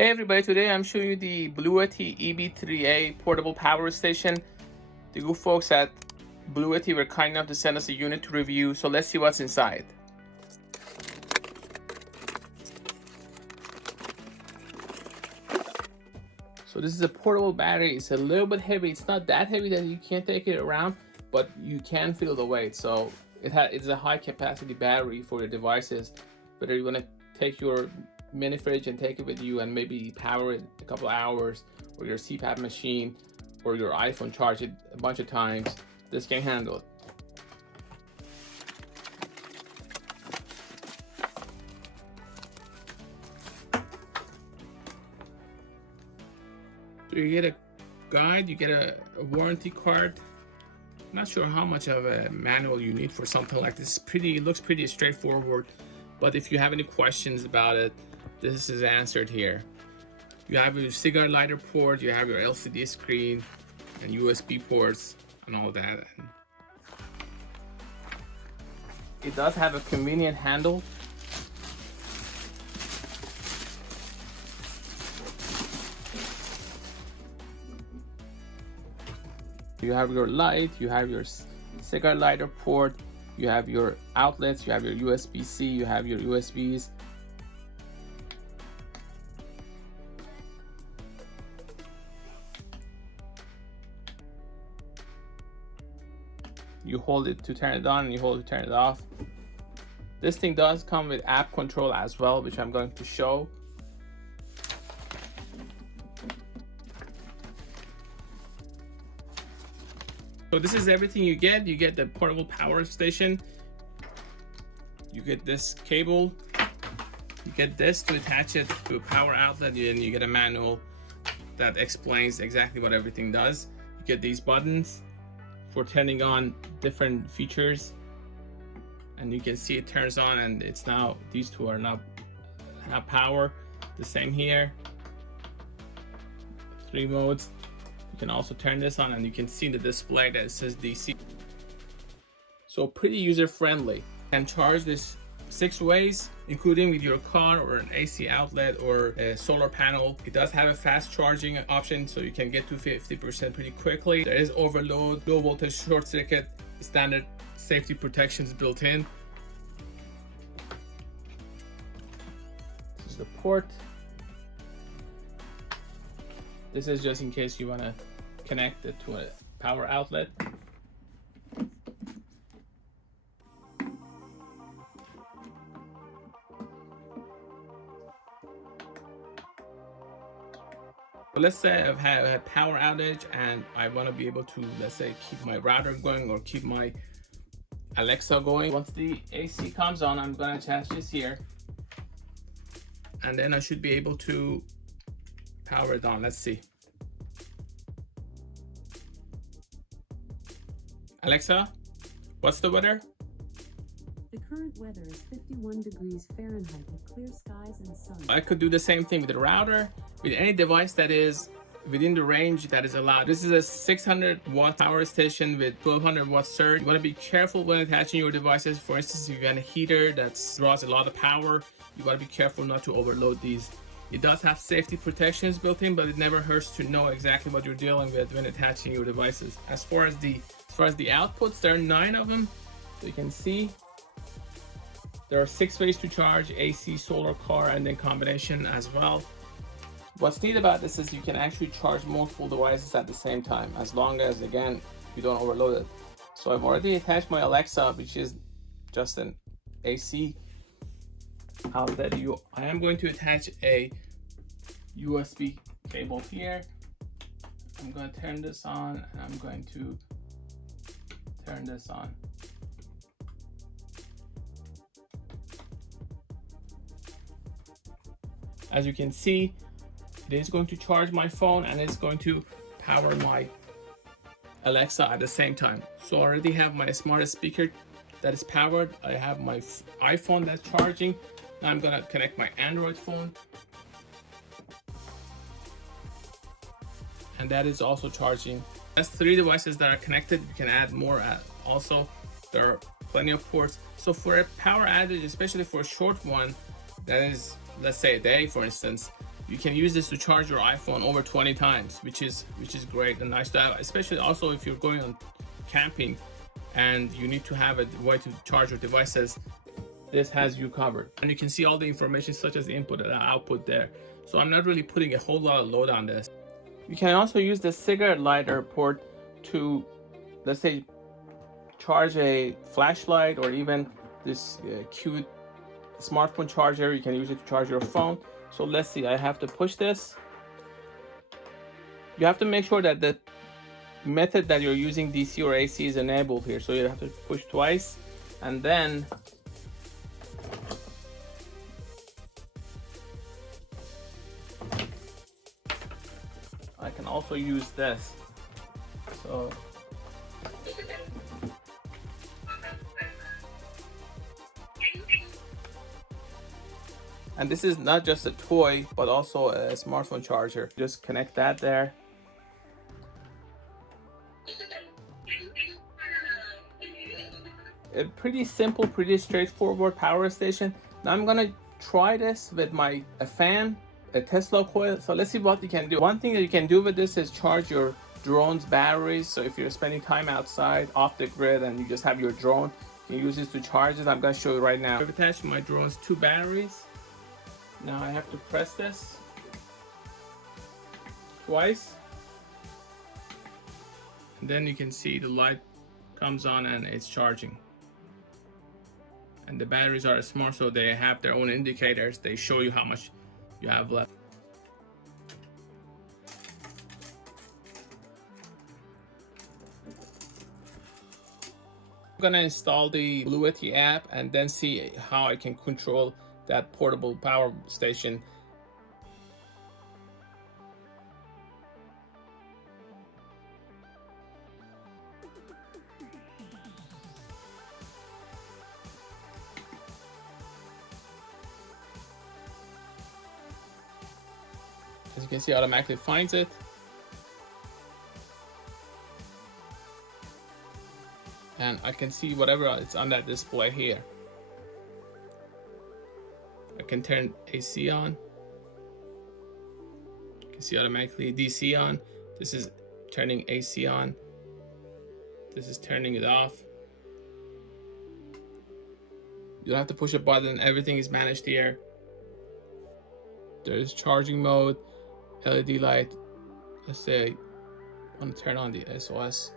Hey everybody, today I'm showing you the BLUETTI EB3A portable power station. The good folks at BLUETTI were kind enough to send us a unit to review, so let's see what's inside. So this is a portable battery. It's a little bit heavy. It's not that heavy that you can't take it around, but you can feel the weight. So it's a high capacity battery for your devices. Whether you want to take your mini fridge and take it with you and maybe power it a couple hours, or your CPAP machine or your iPhone, charge it a bunch of times, this can handle it. So you get a guide, you get a warranty card. I'm not sure how much of a manual you need for something like this. It looks pretty straightforward, but if you have any questions about it, this is answered here. You have your cigarette lighter port, you have your LCD screen and USB ports and all that. It does have a convenient handle. You have your light, you have your cigarette lighter port, you have your outlets, you have your USB-C, you have your USBs. You hold it to turn it on and you hold it to turn it off. This thing does come with app control as well, which I'm going to show. So this is everything you get. You get the portable power station. You get this cable. You get this to attach it to a power outlet, and you get a manual that explains exactly what everything does. You get these buttons for turning on different features, and you can see it turns on, and it's now, these two are now have power. The same here, 3 modes. You can also turn this on and you can see the display that it says DC. So pretty user friendly. You can charge this 6 ways, including with your car or an AC outlet or a solar panel. It does have a fast charging option, so you can get to 50% pretty quickly. There is overload, low voltage, short circuit, standard safety protections built in. This is the port. This is just in case you want to connect it to a power outlet. Let's say I've had a power outage and I want to be able to, let's say, keep my router going or keep my Alexa going. Once the AC comes on, I'm going to attach this here, and then I should be able to power it on. Let's see. Alexa, what's the weather? The current weather is 51 degrees Fahrenheit with clear skies and sun. I could do the same thing with the router, with any device that is within the range that is allowed. This is a 600 watt power station with 1200 watt surge. You want to be careful when attaching your devices. For instance, if you have a heater that draws a lot of power, you got to be careful not to overload these. It does have safety protections built in, but it never hurts to know exactly what you're dealing with when attaching your devices. As far as the outputs, there are 9 of them. So you can see there are 6 ways to charge: AC, solar, car, and then combination as well. What's neat about this is you can actually charge multiple devices at the same time, as long as, again, you don't overload it. So I've already attached my Alexa, which is just an AC outlet. I am going to attach a USB cable here. I'm going to turn this on, and I'm going to turn this on. As you can see, it is going to charge my phone and it's going to power my Alexa at the same time. So I already have my smart speaker that is powered. I have my iPhone that's charging. Now I'm gonna connect my Android phone, and that is also charging. That's 3 devices that are connected. You can add more also. There are plenty of ports. So for a power outage, especially for a short one, that is, let's say a day, for instance, You can use this to charge your iPhone over 20 times, which is great and nice to have, especially also if you're going on camping and you need to have a way to charge your devices. This has you covered, and you can see all the information such as the input and output there. So I'm not really putting a whole lot of load on this. You can also use the cigarette lighter port to, let's say, charge a flashlight, or even this cute smartphone charger. You can use it to charge your phone. So let's see, I have to push this. You have to make sure that the method that you're using, DC or AC, is enabled here. So you have to push twice, and then I can also use this. So and this is not just a toy, but also a smartphone charger. Just connect that there. A pretty simple, pretty straightforward power station. Now I'm gonna try this with a fan, a Tesla coil. So let's see what you can do. One thing that you can do with this is charge your drone's batteries. So if you're spending time outside off the grid and you just have your drone, you can use this to charge it. I'm gonna show you right now. I've attached my drone's 2 batteries. Now I have to press this twice, and then you can see the light comes on and it's charging. And the batteries are smart, so they have their own indicators. They show you how much you have left. I'm gonna install the BLUETTI app and then see how I can control that portable power station. As you can see, it automatically finds it. And I can see whatever it's on that display here. I can turn AC on. You can see automatically DC on. This is turning AC on. This is turning it off. You don't have to push a button. Everything is managed here. There's charging mode, LED light. Let's say I want to turn on the SOS.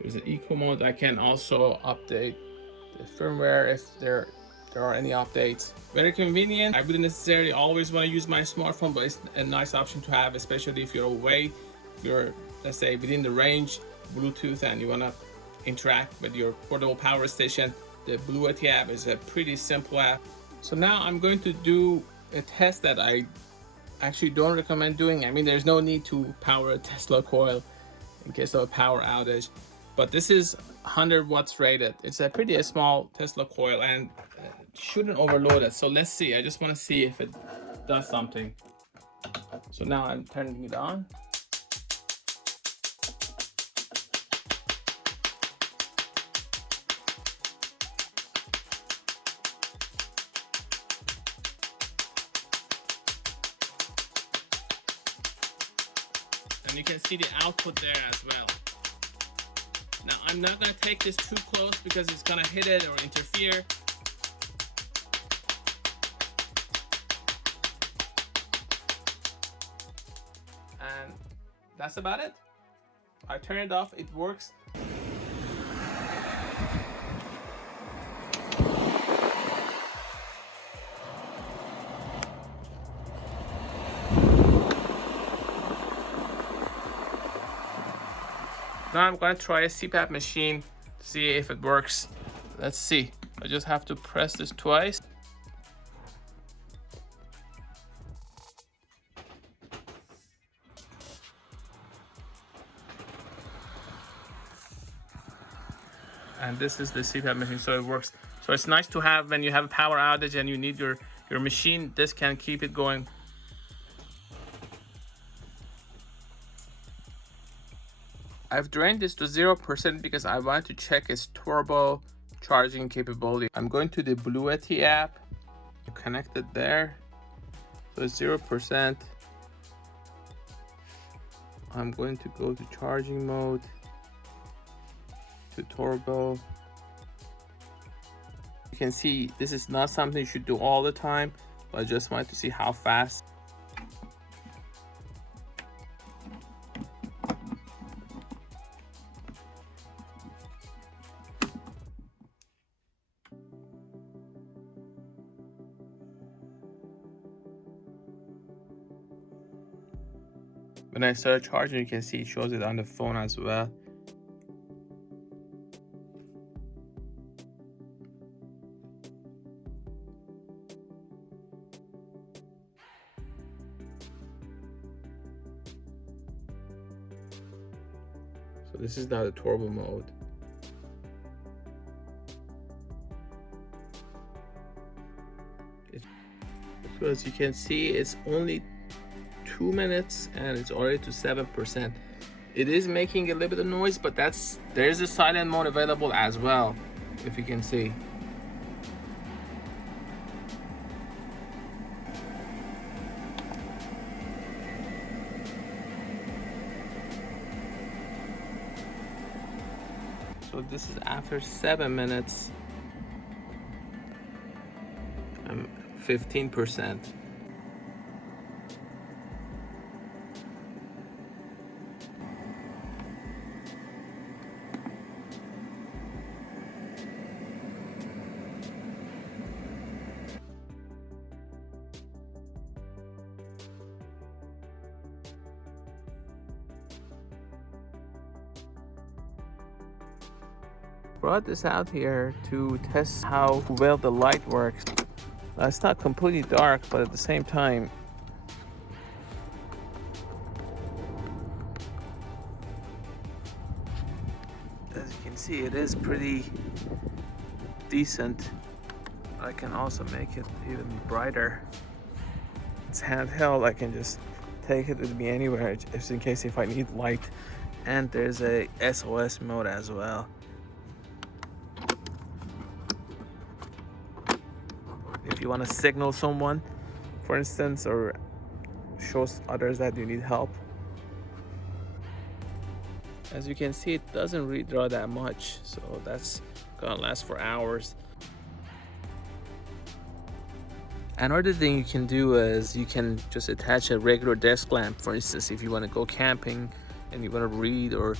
There's an eco mode. I can also update the firmware if there are any updates. Very convenient. I wouldn't necessarily always want to use my smartphone, but it's a nice option to have, especially if you're away, you're, let's say, within the range, Bluetooth, and you want to interact with your portable power station. The BLUETTI app is a pretty simple app. So now I'm going to do a test that I actually don't recommend doing. I mean, there's no need to power a Tesla coil in case of a power outage, but this is 100 watts rated. It's a pretty small Tesla coil and shouldn't overload it. So let's see. I just want to see if it does something. So now I'm turning it on. And you can see the output there as well. Now I'm not going to take this too close because it's going to hit it or interfere. And that's about it. I turn it off, it works. Now I'm going to try a CPAP machine to see if it works. Let's see. I just have to press this twice. And this is the CPAP machine, so it works. So it's nice to have when you have a power outage and you need your machine. This can keep it going. I've drained this to 0% because I want to check its turbo charging capability. I'm going to the BLUETTI app, connect it there. So it's 0%. I'm going to go to charging mode, to turbo. You can see this is not something you should do all the time, but I just wanted to see how fast. When I start charging, you can see it shows it on the phone as well. So this is now the turbo mode. So as you can see, it's only 2 minutes and it's already to 7%. It is making a little bit of noise, but there's a silent mode available as well, if you can see. So this is after 7 minutes. 15%. Brought this out here to test how well the light works. It's not completely dark, but at the same time, as you can see, it is pretty decent. I can also make it even brighter. It's handheld, I can just take it with me anywhere, just in case if I need light. And there's a SOS mode as well. If you want to signal someone, for instance, or show others that you need help. As you can see, it doesn't really draw that much, so that's gonna last for hours. Another thing you can do is you can just attach a regular desk lamp. For instance, if you want to go camping and you want to read or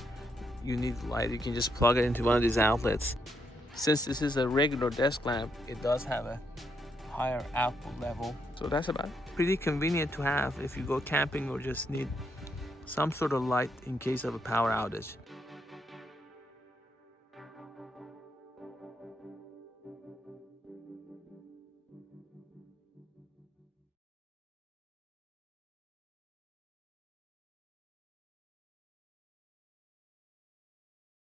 you need light, you can just plug it into one of these outlets. Since this is a regular desk lamp, it does have a higher output level, so that's about pretty convenient to have if you go camping or just need some sort of light in case of a power outage.